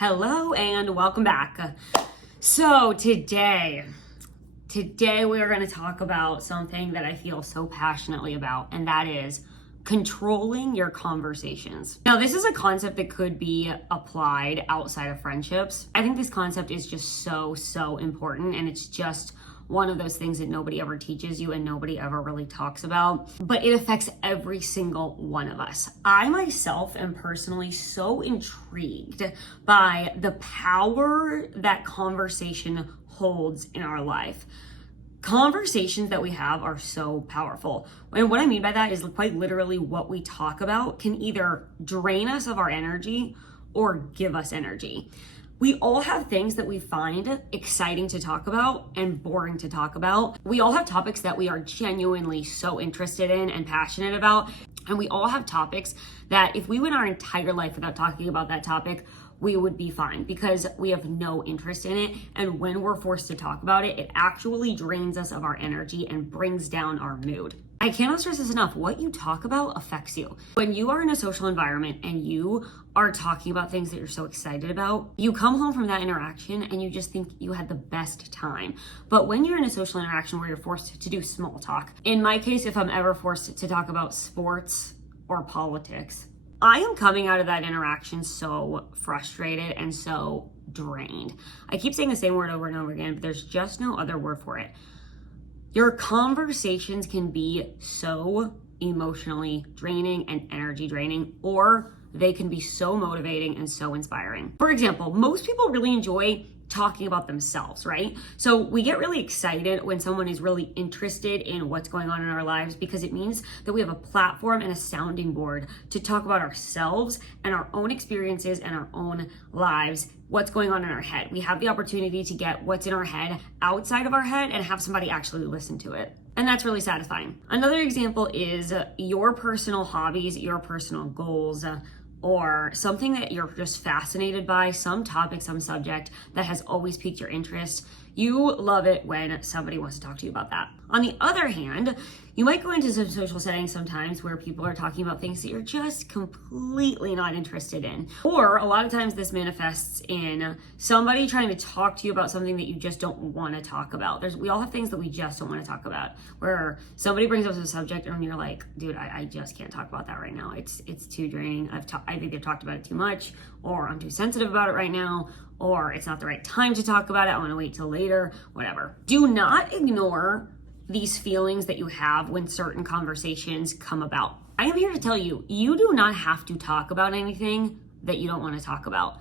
Hello and welcome back. So today we are going to talk about something that I feel so passionately about, and that is controlling your conversations. Now, this is a concept that could be applied outside of friendships. I think this concept is just so important, and it's just one of those things that nobody ever teaches you and nobody ever really talks about, but it affects every single one of us. I myself am personally so intrigued by the power that conversation holds in our life. Conversations that we have are so powerful. And what I mean by that is quite literally what we talk about can either drain us of our energy or give us energy. We all have things that we find exciting to talk about and boring to talk about. We all have topics that we are genuinely so interested in and passionate about. And we all have topics that if we went our entire life without talking about that topic, we would be fine because we have no interest in it. And when we're forced to talk about it, it actually drains us of our energy and brings down our mood. I cannot stress this enough. What you talk about affects you. When you are in a social environment and you are talking about things that you're so excited about, you come home from that interaction and you just think you had the best time. But when you're in a social interaction where you're forced to do small talk, in my case, if I'm ever forced to talk about sports or politics, I am coming out of that interaction so frustrated and so drained. I keep saying the same word over and over again, but there's just no other word for it. Your conversations can be so emotionally draining and energy draining, or they can be so motivating and so inspiring. For example, most people really enjoy talking about themselves, right? So we get really excited when someone is really interested in what's going on in our lives because it means that we have a platform and a sounding board to talk about ourselves and our own experiences and our own lives, what's going on in our head. We have the opportunity to get what's in our head outside of our head and have somebody actually listen to it. And that's really satisfying. Another example is your personal hobbies, your personal goals, or something that you're just fascinated by, some topic, some subject that has always piqued your interest. You love it when somebody wants to talk to you about that. On the other hand, you might go into some social settings sometimes where people are talking about things that you're just completely not interested in. Or a lot of times this manifests in somebody trying to talk to you about something that you just don't want to talk about. We all have things that we just don't want to talk about, where somebody brings up a subject and you're like, dude, I just can't talk about that right now. It's too draining. I think they've talked about it too much, or I'm too sensitive about it right now, or it's not the right time to talk about it. I want to wait till later, whatever. Do not ignore these feelings that you have when certain conversations come about. I am here to tell you, you do not have to talk about anything that you don't want to talk about.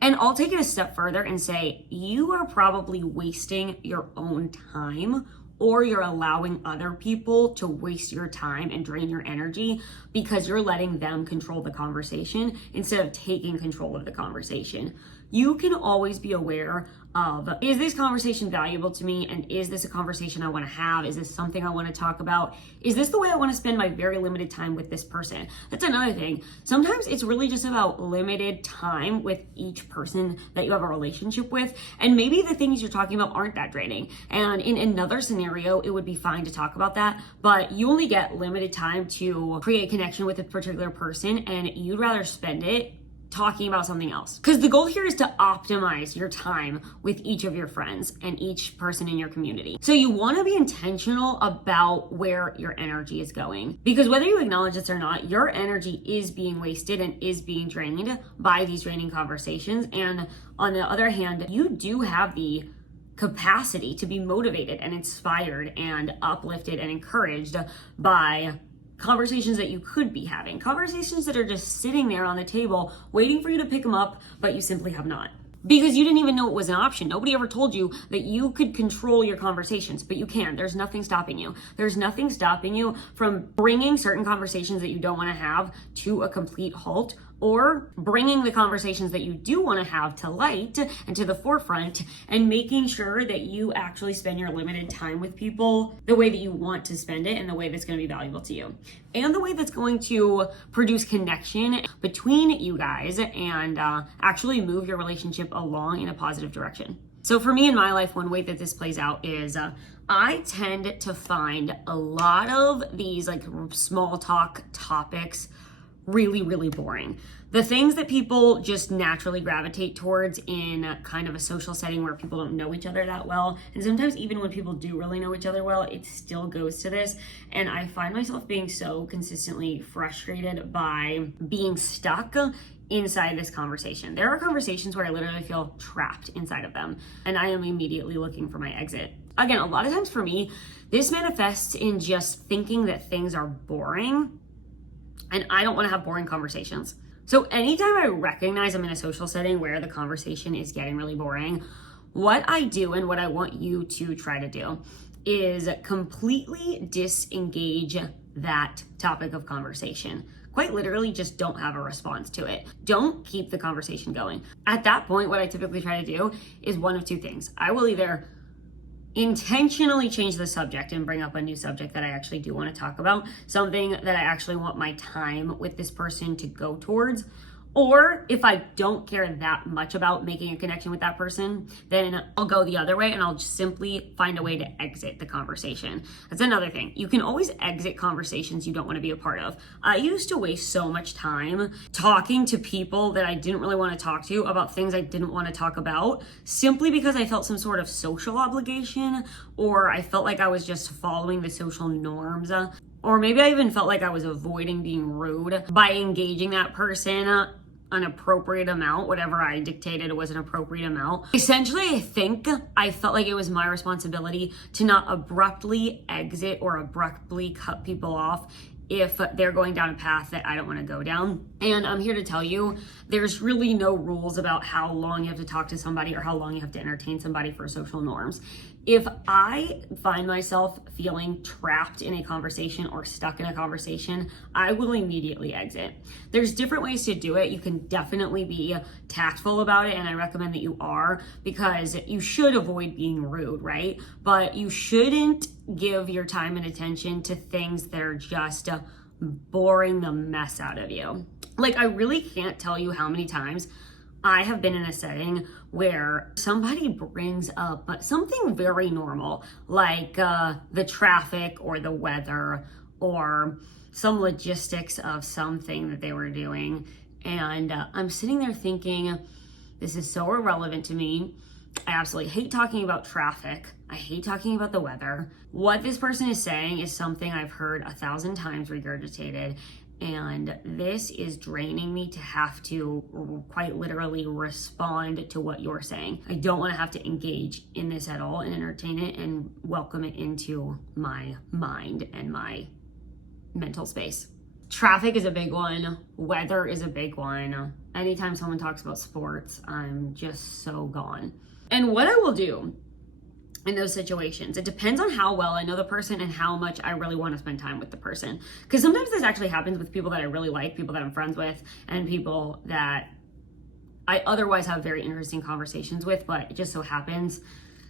And I'll take it a step further and say, you are probably wasting your own time, or you're allowing other people to waste your time and drain your energy because you're letting them control the conversation instead of taking control of the conversation. You can always be aware of, is this conversation valuable to me? And is this a conversation I want to have? Is this something I want to talk about? Is this the way I want to spend my very limited time with this person? That's another thing. Sometimes it's really just about limited time with each person that you have a relationship with. And maybe the things you're talking about aren't that draining. And in another scenario, it would be fine to talk about that, but you only get limited time to create connection with a particular person, and you'd rather spend it talking about something else. Because the goal here is to optimize your time with each of your friends and each person in your community. So you want to be intentional about where your energy is going. Because whether you acknowledge this or not, your energy is being wasted and is being drained by these draining conversations. And on the other hand, you do have the capacity to be motivated and inspired and uplifted and encouraged by conversations that you could be having, conversations that are just sitting there on the table waiting for you to pick them up, but you simply have not. Because you didn't even know it was an option. Nobody ever told you that you could control your conversations, but you can. There's nothing stopping you. There's nothing stopping you from bringing certain conversations that you don't want to have to a complete halt, or bringing the conversations that you do want to have to light and to the forefront, and making sure that you actually spend your limited time with people the way that you want to spend it and the way that's going to be valuable to you and the way that's going to produce connection between you guys and actually move your relationship along in a positive direction. So for me in my life, one way that this plays out is I tend to find a lot of these like small talk topics really, really boring. The things that people just naturally gravitate towards in kind of a social setting where people don't know each other that well, and sometimes even when people do really know each other well, it still goes to this. And I find myself being so consistently frustrated by being stuck inside this conversation. There are conversations where I literally feel trapped inside of them, and I am immediately looking for my exit. Again, a lot of times for me, this manifests in just thinking that things are boring, and I don't want to have boring conversations. So anytime I recognize I'm in a social setting where the conversation is getting really boring, what I do and what I want you to try to do is completely disengage that topic of conversation. Quite literally, just don't have a response to it. Don't keep the conversation going. At that point, what I typically try to do is one of two things. I will either intentionally change the subject and bring up a new subject that I actually do want to talk about, something that I actually want my time with this person to go towards. Or if I don't care that much about making a connection with that person, then I'll go the other way and I'll just simply find a way to exit the conversation. That's another thing. You can always exit conversations you don't want to be a part of. I used to waste so much time talking to people that I didn't really want to talk to about things I didn't want to talk about, simply because I felt some sort of social obligation, or I felt like I was just following the social norms. Or maybe I even felt like I was avoiding being rude by engaging that person an appropriate amount, whatever I dictated was an appropriate amount. Essentially, I felt like it was my responsibility to not abruptly exit or abruptly cut people off if they're going down a path that I don't want to go down. And I'm here to tell you, there's really no rules about how long you have to talk to somebody or how long you have to entertain somebody for social norms. If I find myself feeling trapped in a conversation or stuck in a conversation, I will immediately exit. There's different ways to do it. You can definitely be tactful about it, and I recommend that you are, because you should avoid being rude, right? But you shouldn't give your time and attention to things that are just boring the mess out of you. Like, I really can't tell you how many times I have been in a setting where somebody brings up something very normal, like the traffic or the weather or some logistics of something that they were doing. And I'm sitting there thinking, this is so irrelevant to me. I absolutely hate talking about traffic. I hate talking about the weather. What this person is saying is something I've heard 1,000 times regurgitated. And this is draining me to have to quite literally respond to what you're saying. I don't want to have to engage in this at all and entertain it and welcome it into my mind and my mental space. Traffic is a big one. Weather is a big one. Anytime someone talks about sports, I'm just so gone. And what I will do in those situations, it depends on how well I know the person and how much I really want to spend time with the person. Because sometimes this actually happens with people that I really like, people that I'm friends with, and people that I otherwise have very interesting conversations with, but it just so happens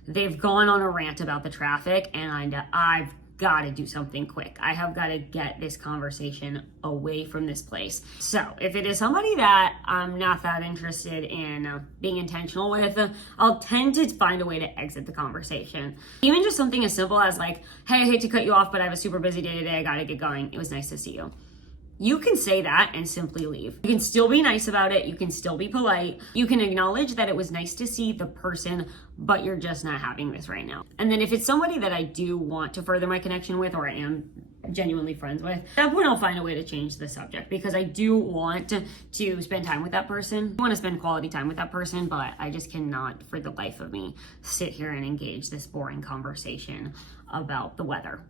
they've gone on a rant about the traffic, and I've got to do something quick. I have got to get this conversation away from this place. So if it is somebody that I'm not that interested in being intentional with, I'll tend to find a way to exit the conversation. Even just something as simple as like, hey, I hate to cut you off, but I have a super busy day today. I got to get going. It was nice to see you. You can say that and simply leave. You can still be nice about it. You can still be polite. You can acknowledge that it was nice to see the person, but you're just not having this right now. And then if it's somebody that I do want to further my connection with, or I am genuinely friends with, at that point I'll find a way to change the subject, because I do want to spend time with that person. I want to spend quality time with that person, but I just cannot for the life of me sit here and engage this boring conversation about the weather.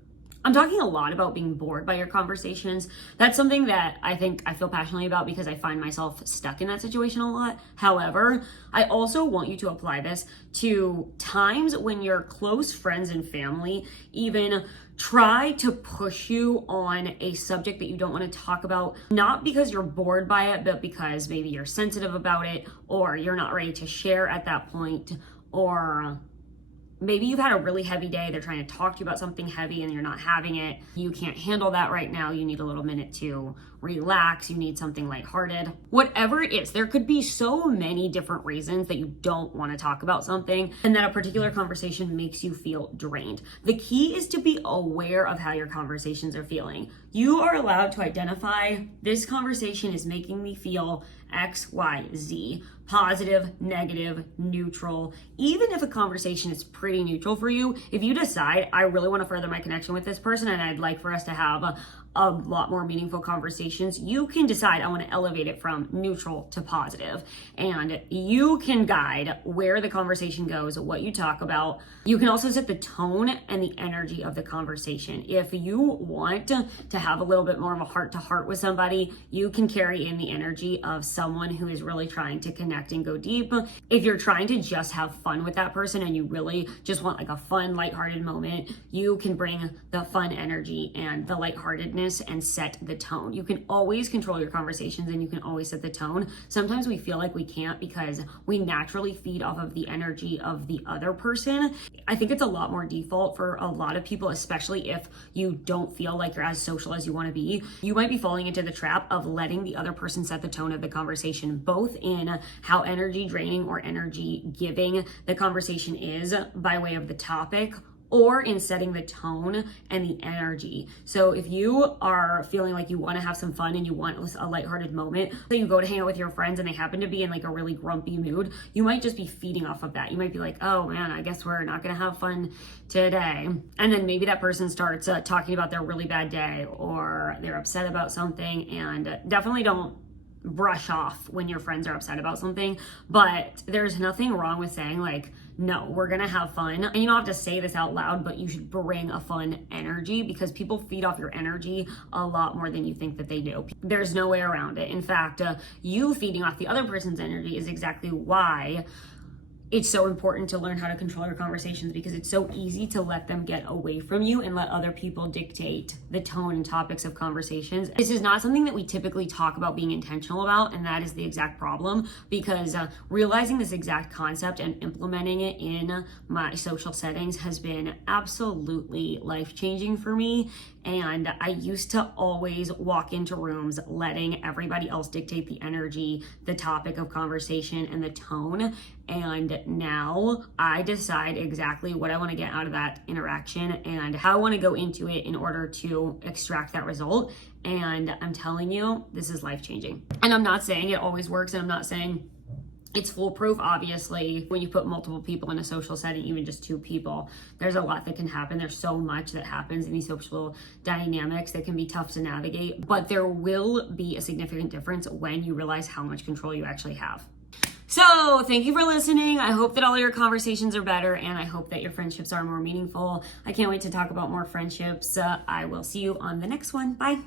I'm talking a lot about being bored by your conversations. That's something that I think I feel passionately about because I find myself stuck in that situation a lot. However, I also want you to apply this to times when your close friends and family even try to push you on a subject that you don't want to talk about, not because you're bored by it, but because maybe you're sensitive about it, or you're not ready to share at that point, or maybe you've had a really heavy day. They're trying to talk to you about something heavy and you're not having it. You can't handle that right now. You need a little minute to relax. You need something lighthearted. Whatever it is, there could be so many different reasons that you don't want to talk about something and that a particular conversation makes you feel drained. The key is to be aware of how your conversations are feeling. You are allowed to identify, this conversation is making me feel X, Y, Z. Positive, negative, neutral. Even if a conversation is pretty neutral for you, if you decide, I really want to further my connection with this person and I'd like for us to have a lot more meaningful conversations, you can decide I want to elevate it from neutral to positive. And you can guide where the conversation goes, what you talk about. You can also set the tone and the energy of the conversation. If you want to have a little bit more of a heart-to-heart with somebody, you can carry in the energy of someone who is really trying to connect and go deep. If you're trying to just have fun with that person and you really just want like a fun, lighthearted moment, you can bring the fun energy and the lightheartedness and set the tone. You can always control your conversations and you can always set the tone. Sometimes we feel like we can't because we naturally feed off of the energy of the other person. I think it's a lot more default for a lot of people, especially if you don't feel like you're as social as you want to be. You might be falling into the trap of letting the other person set the tone of the conversation, both in how energy draining or energy giving the conversation is by way of the topic, or in setting the tone and the energy. So if you are feeling like you want to have some fun and you want a lighthearted moment, so you go to hang out with your friends and they happen to be in like a really grumpy mood, you might just be feeding off of that. You might be like, oh man, I guess we're not gonna have fun today. And then maybe that person starts talking about their really bad day or they're upset about something, and definitely don't brush off when your friends are upset about something, but there's nothing wrong with saying like, no, we're gonna have fun. And you don't have to say this out loud, but you should bring a fun energy because people feed off your energy a lot more than you think that they do. There's no way around it. In fact, you feeding off the other person's energy is exactly why it's so important to learn how to control your conversations, because it's so easy to let them get away from you and let other people dictate the tone and topics of conversations. This is not something that we typically talk about being intentional about, and that is the exact problem, because realizing this exact concept and implementing it in my social settings has been absolutely life-changing for me. And I used to always walk into rooms letting everybody else dictate the energy, the topic of conversation, and the tone. And now I decide exactly what I want to get out of that interaction and how I want to go into it in order to extract that result. And I'm telling you, this is life-changing. And I'm not saying it always works, and I'm not saying it's foolproof. Obviously, when you put multiple people in a social setting, even just two people, there's a lot that can happen. There's so much that happens in these social dynamics that can be tough to navigate, but there will be a significant difference when you realize how much control you actually have. So thank you for listening. I hope that all your conversations are better, and I hope that your friendships are more meaningful. I can't wait to talk about more friendships. I will see you on the next one. Bye.